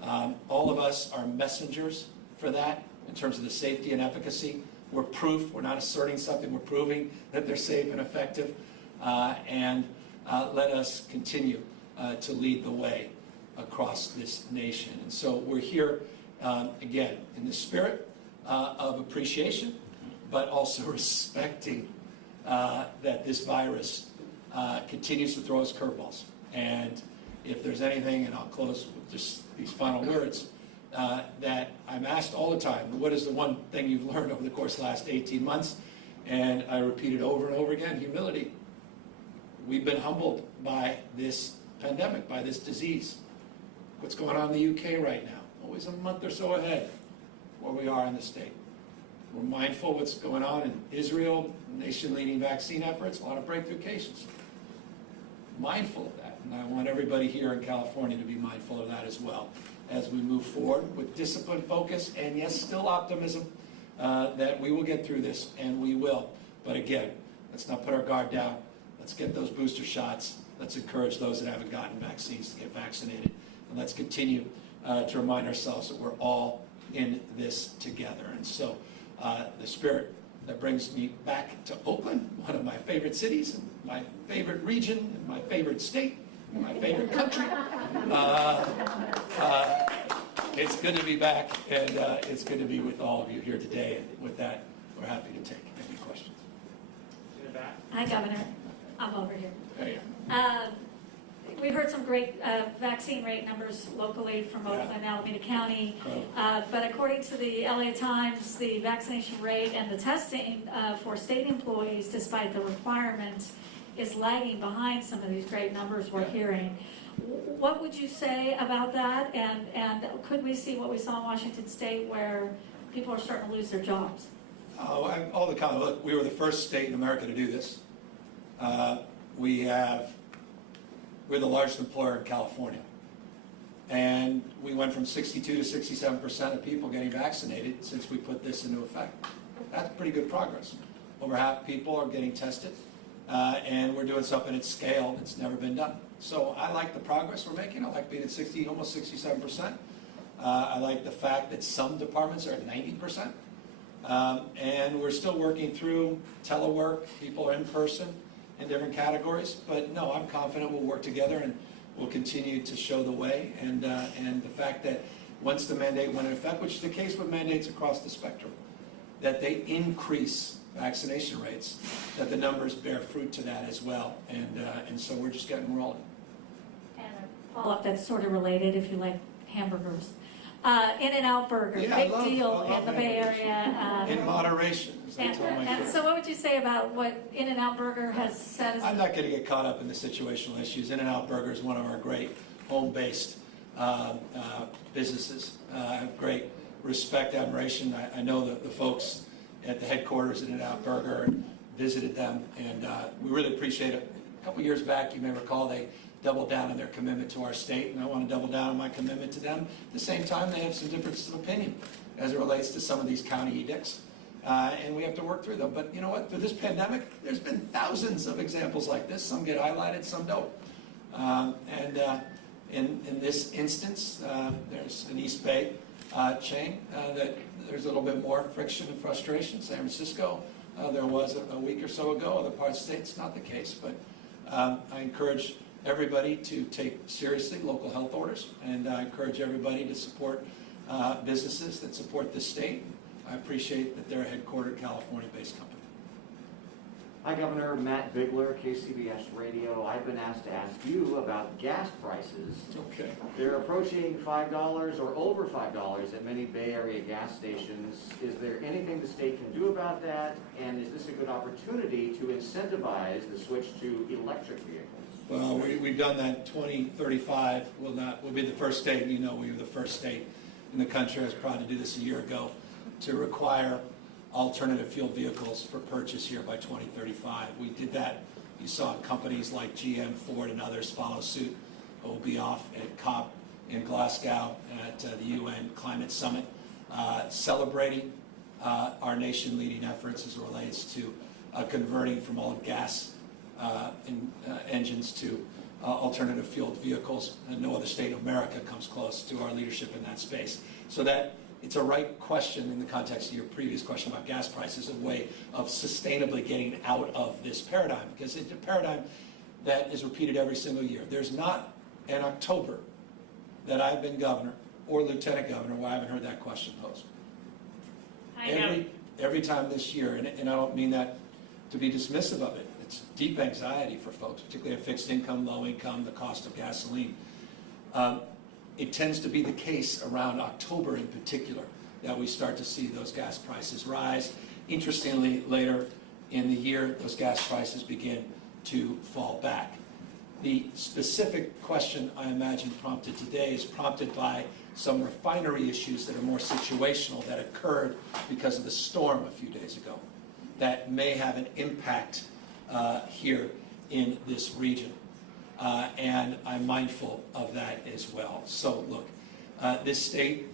All of us are messengers for that in terms of the safety and efficacy. We're proof. We're not asserting something. We're proving that they're safe and effective. And let us continue to lead the way across this nation. And so we're here, again, in the spirit of appreciation, but also respecting that this virus continues to throw us curveballs. And if there's anything, and I'll close with just these final words, that I'm asked all the time, what is the one thing you've learned over the course of the last 18 months? And I repeat it over and over again, humility. We've been humbled by this pandemic, by this disease. What's going on in the UK right now? Always a month or so ahead where we are in the state. We're mindful of what's going on in Israel, nation-leading vaccine efforts, a lot of breakthrough cases. Mindful of that, and I want everybody here in California to be mindful of that as well as we move forward with discipline, focus, and yes, still optimism that we will get through this, and we will. But again, let's not put our guard down. Let's get those booster shots. Let's encourage those that haven't gotten vaccines to get vaccinated. And let's continue to remind ourselves that we're all in this together. And so the spirit that brings me back to Oakland, one of my favorite cities, and my favorite region, and my favorite state, and my favorite country. It's good to be back, and it's good to be with all of you here today. And with that, we're happy to take any questions. Hi, Governor. I'm over here. There you are. we heard some great vaccine rate numbers locally from Oakland, Alameda County. But according to the LA Times, the vaccination rate and the testing for state employees, despite the requirements, is lagging behind some of these great numbers we're hearing. What would you say about that? And could we see what we saw in Washington State, where people are starting to lose their jobs? All the comments. Look, we were the first state in America to do this. We're the largest employer in California. And we went from 62 to 67% of people getting vaccinated since we put this into effect. That's pretty good progress. Over half people are getting tested, and we're doing something at scale that's never been done. So I like the progress we're making. I like being at almost 67%. I like the fact that some departments are at 90%. And we're still working through telework, people are in person in different categories. But no, I'm confident we'll work together and we'll continue to show the way. And the fact that once the mandate went into effect, which is the case with mandates across the spectrum, that they increase vaccination rates, that the numbers bear fruit to that as well. And so we're just getting rolling. And a follow-up that's sort of related, if you like hamburgers. In-N-Out Burger, Yeah, big I love deal in the Bay hamburgers. Area. In moderation, as I tell my And kids. so what would you say about what In-N-Out Burger has said? I'm not going to get caught up in the situational issues. In-N-Out Burger is one of our great home-based businesses. I have great respect, admiration. I know the folks at the headquarters at In-N-Out Burger and visited them, and we really appreciate it. A couple years back, you may recall, they doubled down on their commitment to our state, and I want to double down on my commitment to them. At the same time, they have some differences of opinion as it relates to some of these county edicts, and we have to work through them. But you know what? Through this pandemic, there's been thousands of examples like this. Some get highlighted, some don't. In this instance, there's an East Bay chain that there's a little bit more friction and frustration. San Francisco, there was a week or so ago. Other parts of the state, it's not the case. But I encourage everybody to take seriously local health orders, and I encourage everybody to support businesses that support this state. I appreciate that they're a headquartered California-based company. Hi, Governor. Matt Bigler, KCBS Radio. I've been asked to ask you about gas prices. Okay. They're approaching $5 or over $5 at many Bay Area gas stations. Is there anything the state can do about that? And is this a good opportunity to incentivize the switch to electric vehicles? Well, we've done that. 2035 will be the first state. You know, we were the first state in the country. I was proud to do this a year ago to require alternative fuel vehicles for purchase here by 2035. We did that. You saw companies like GM, Ford, and others follow suit. We'll be off at COP in Glasgow at the UN Climate Summit, celebrating our nation-leading efforts as it relates to converting from all gas engines to alternative fueled vehicles. And no other state in America comes close to our leadership in that space. So that it's a right question in the context of your previous question about gas prices, a way of sustainably getting out of this paradigm, because it's a paradigm that is repeated every single year. There's not an October that I've been governor or lieutenant governor where I haven't heard that question posed. Every time this year, and I don't mean that to be dismissive of it. It's deep anxiety for folks, particularly at fixed income, low income, the cost of gasoline. It tends to be the case around October in particular that we start to see those gas prices rise. Interestingly, later in the year, those gas prices begin to fall back. The specific question I imagine prompted today is prompted by some refinery issues that are more situational that occurred because of the storm a few days ago that may have an impact here in this region. And I'm mindful of that as well. So look, this state,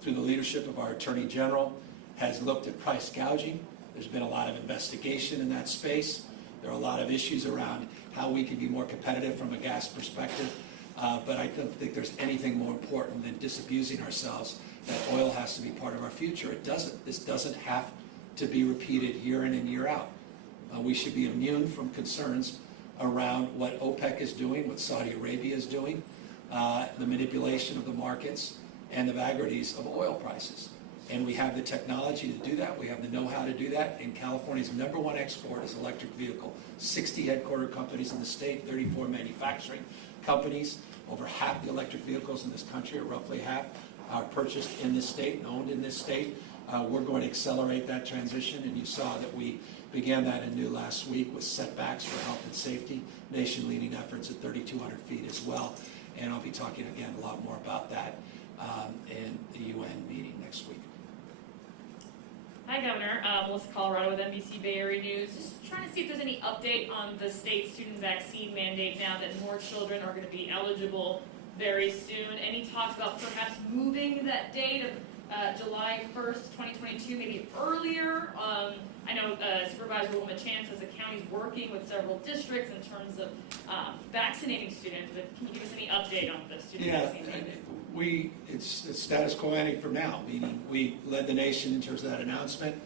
through the leadership of our Attorney General, has looked at price gouging. There's been a lot of investigation in that space. There are a lot of issues around how we can be more competitive from a gas perspective. But I don't think there's anything more important than disabusing ourselves that oil has to be part of our future. It doesn't. This doesn't have to be repeated year in and year out. We should be immune from concerns around what OPEC is doing, what Saudi Arabia is doing, the manipulation of the markets, and the vagaries of oil prices. And we have the technology to do that. We have the know-how to do that. And California's #1 export is electric vehicle. 60 headquarter companies in the state, 34 manufacturing companies. Over half the electric vehicles in this country, or roughly half, are purchased in this state and owned in this state. We're going to accelerate that transition, and you saw that we began that anew last week with setbacks for health and safety, nation-leading efforts at 3,200 feet as well. And I'll be talking again a lot more about that in the UN meeting next week. Hi, Governor. Melissa Colorado with NBC Bay Area News. Just trying to see if there's any update on the state student vaccine mandate now that more children are going to be eligible very soon. Any talks about perhaps moving that date of July 1st, 2022, maybe earlier? I know Supervisor Wilma-Chan says the county's working with several districts in terms of vaccinating students, but can you give us any update on the student vaccine mandate? It's status quo ante for now, meaning we led the nation in terms of that announcement.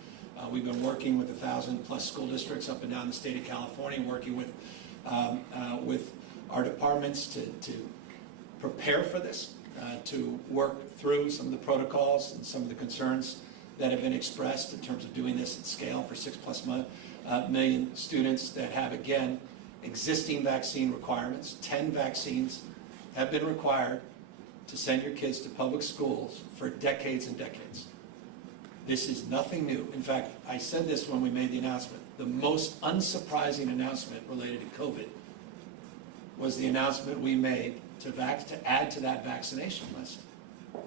We've been working with 1,000+ school districts up and down the state of California, working with our departments to prepare for this, to work through some of the protocols and some of the concerns that have been expressed in terms of doing this at scale for 6+ million students that have, again, existing vaccine requirements. 10 vaccines have been required to send your kids to public schools for decades and decades. This is nothing new. In fact, I said this when we made the announcement. The most unsurprising announcement related to COVID was the announcement we made to add to that vaccination list,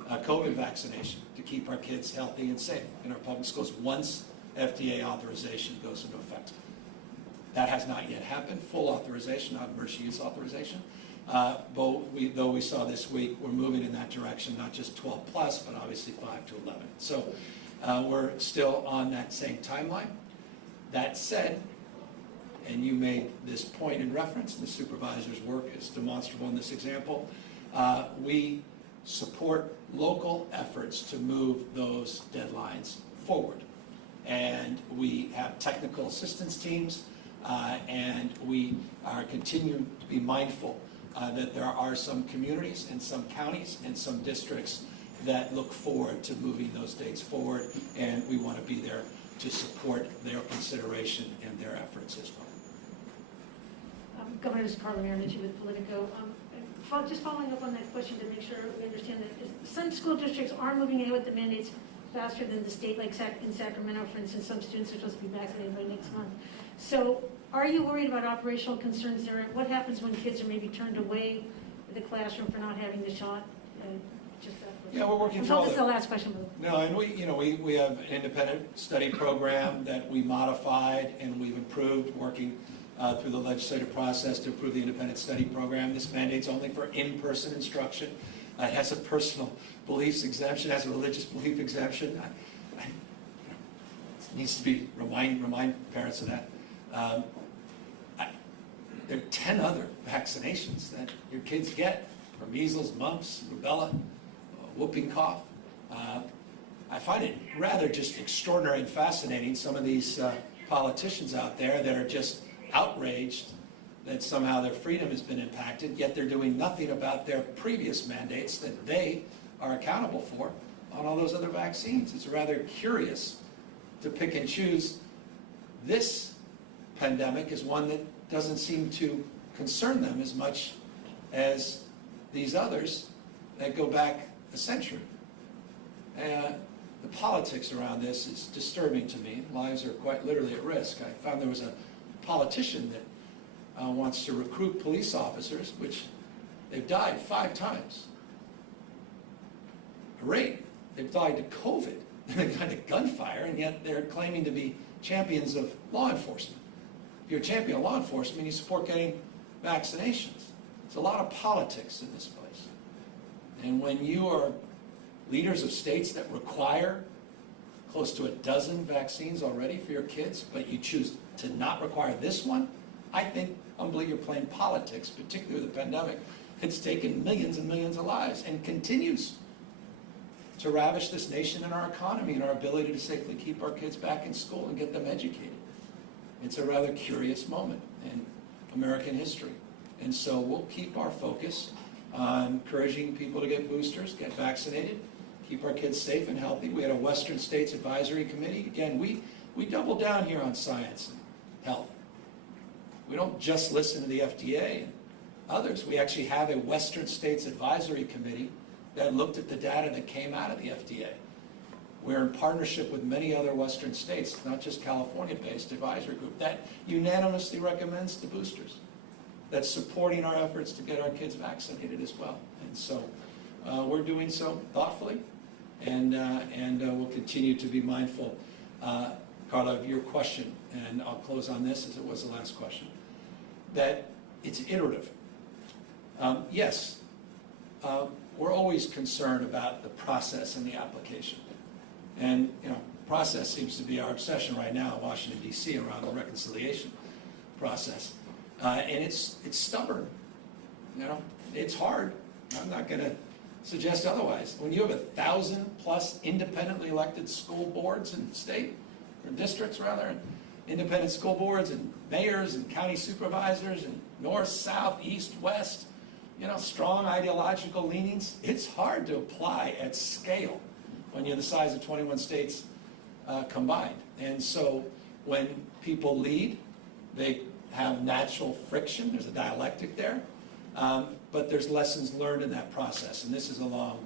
COVID vaccination, to keep our kids healthy and safe in our public schools once FDA authorization goes into effect. That has not yet happened, full authorization, not emergency use authorization. Though we saw this week, we're moving in that direction, not just 12+, but obviously 5 to 11. So we're still on that same timeline. That said, and you made this point in reference, and the supervisor's work is demonstrable in this example, we support local efforts to move those deadlines forward. And we have technical assistance teams, and we are continuing to be mindful that there are some communities and some counties and some districts that look forward to moving those dates forward, and we want to be there to support their consideration and their efforts as well. Governor, this is Carla Marinacci with Politico. Just following up on that question to make sure we understand that some school districts are moving ahead with the mandates faster than the state, like in Sacramento, for instance, some students are supposed to be vaccinated by next month. So are you worried about operational concerns there? What happens when kids are maybe turned away from the classroom for not having the shot? Yeah, we're working through all all this is the last question. No, and we have an independent study program that we modified and we've improved, working through the legislative process to improve the independent study program. This mandate's only for in-person instruction. It has a personal beliefs exemption, has a religious belief exemption. It needs to be remind parents of that. There are 10 other vaccinations that your kids get for measles, mumps, rubella, whooping cough. I find it rather just extraordinary and fascinating, some of these politicians out there that are just outraged that somehow their freedom has been impacted, yet they're doing nothing about their previous mandates that they are accountable for on all those other vaccines. It's rather curious to pick and choose. This pandemic is one that doesn't seem to concern them as much as these others that go back a century. The politics around this is disturbing to me. Lives are quite literally at risk. I found there was a politician that wants to recruit police officers, which they've died 5 times. A rate. They've died to COVID. They've died to gunfire, and yet they're claiming to be champions of law enforcement. If you're a champion of law enforcement, you support getting vaccinations. There's a lot of politics in this place. And when you are leaders of states that require close to 12 vaccines already for your kids, but you choose to not require this one, I think, humbly, you're playing politics, particularly with the pandemic. It's taken millions and millions of lives and continues to ravish this nation and our economy and our ability to safely keep our kids back in school and get them educated. It's a rather curious moment in American history. And so we'll keep our focus on encouraging people to get boosters, get vaccinated, keep our kids safe and healthy. We had a Western States Advisory Committee. Again, we double down here on science and health. We don't just listen to the FDA and others. We actually have a Western States Advisory Committee that looked at the data that came out of the FDA. We're in partnership with many other Western states, not just California-based advisory group, that unanimously recommends the boosters, that's supporting our efforts to get our kids vaccinated as well. And so we're doing so thoughtfully, and we'll continue to be mindful, Carla, of your question, and I'll close on this as it was the last question, that it's iterative. Yes, we're always concerned about the process and the application. And, process seems to be our obsession right now in Washington, D.C. around the reconciliation process. And it's stubborn, it's hard. I'm not going to suggest otherwise. When you have 1,000+ independently elected school boards in the state, or districts rather, and independent school boards and mayors and county supervisors and north, south, east, west, strong ideological leanings, it's hard to apply at scale when you're the size of 21 states combined. And so when people lead, they have natural friction. There's a dialectic there. But there's lessons learned in that process. And this is a long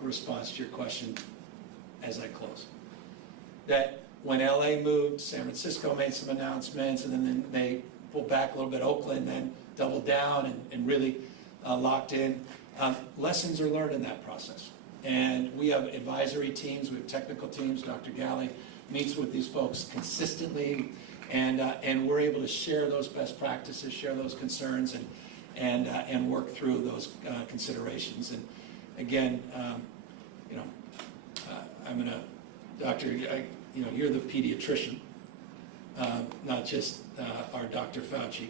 response to your question as I close. That when LA moved, San Francisco made some announcements, and then they pulled back a little bit. Oakland then doubled down and really locked in. Lessons are learned in that process. And we have advisory teams, we have technical teams. Dr. Galley meets with these folks consistently, and we're able to share those best practices, share those concerns, and work through those considerations. And again, I'm going to, Doctor, you're the pediatrician, not just our Dr. Fauci.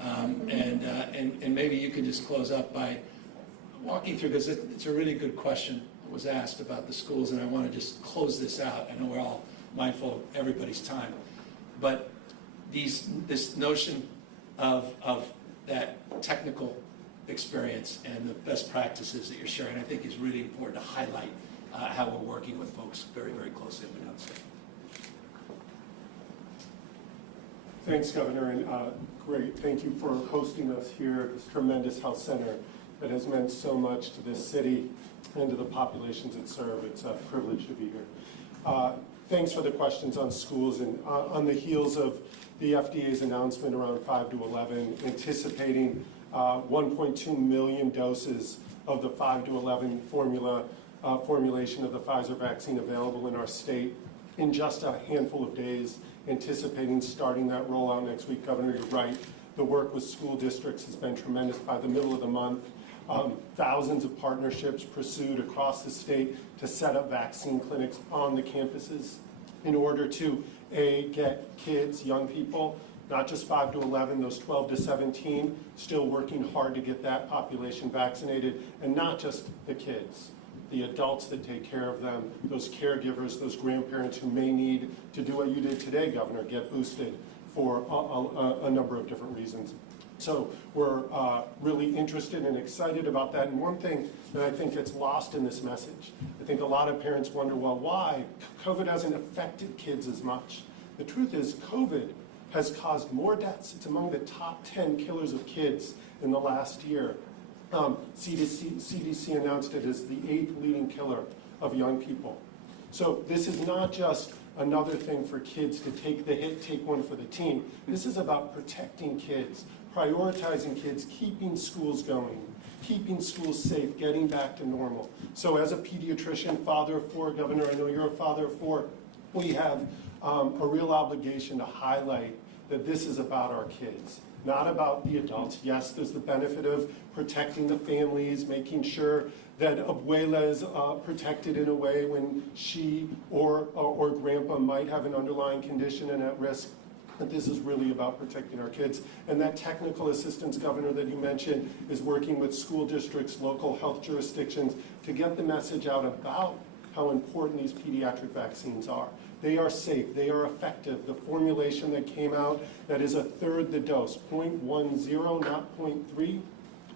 And maybe you can just close up by walking through, because it's a really good question that was asked about the schools, and I want to just close this out. I know we're all mindful of everybody's time, but this notion of that technical experience and the best practices that you're sharing, I think is really important to highlight how we're working with folks very, very closely up and down the state. Thanks, Governor, and great. Thank you for hosting us here at this tremendous health center that has meant so much to this city and to the populations it serves. It's a privilege to be here. Thanks for the questions on schools, and on the heels of the FDA's announcement around 5 to 11, anticipating 1.2 million doses of the 5 to 11 formulation of the Pfizer vaccine available in our state in just a handful of days, anticipating starting that rollout next week. Governor, you're right. The work with school districts has been tremendous. By the middle of the month, thousands of partnerships pursued across the state to set up vaccine clinics on the campuses in order to, get kids, young people, not just 5 to 11, those 12 to 17, still working hard to get that population vaccinated, and not just the kids, the adults that take care of them, those caregivers, those grandparents who may need to do what you did today, Governor, get boosted for a number of different reasons. So we're really interested and excited about that. And one thing that I think gets lost in this message, I think a lot of parents wonder, well, why? COVID hasn't affected kids as much. The truth is COVID has caused more deaths. It's among the top 10 killers of kids in the last year. CDC announced it as the 8th leading killer of young people. So this is not just another thing for kids to take the hit, take one for the team. This is about protecting kids, prioritizing kids, keeping schools going, keeping schools safe, getting back to normal. So as a pediatrician, father of 4, Governor, I know you're a father of 4, we have a real obligation to highlight that this is about our kids, not about the adults. Yes, there's the benefit of protecting the families, making sure that abuela is protected in a way when she or grandpa might have an underlying condition and at risk. But this is really about protecting our kids. And that technical assistance, Governor, that you mentioned is working with school districts, local health jurisdictions to get the message out about how important these pediatric vaccines are. They are safe, they are effective. The formulation that came out, that is 1/3 the dose, 0.10, not 0.3,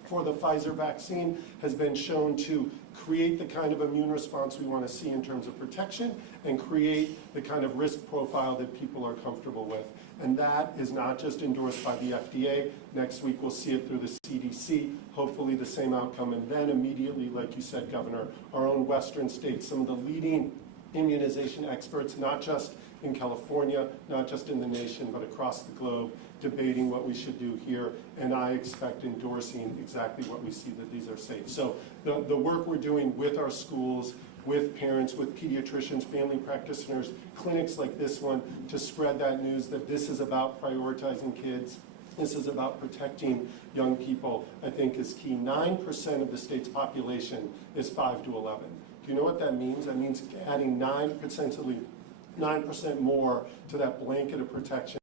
for the Pfizer vaccine has been shown to create the kind of immune response we want to see in terms of protection, and create the kind of risk profile that people are comfortable with. And that is not just endorsed by the FDA. Next week we'll see it through the CDC, hopefully the same outcome. And then immediately, like you said, Governor, our own Western states, some of the leading immunization experts, not just in California, not just in the nation, but across the globe, debating what we should do here, and I expect endorsing exactly what we see, that these are safe. So the work we're doing with our schools, with parents, with pediatricians, family practitioners, clinics like this one, to spread that news that this is about prioritizing kids, this is about protecting young people, I think is key. 9% of the state's population is 5 to 11. Do you know what that means? That means adding 9% more to that blanket of protection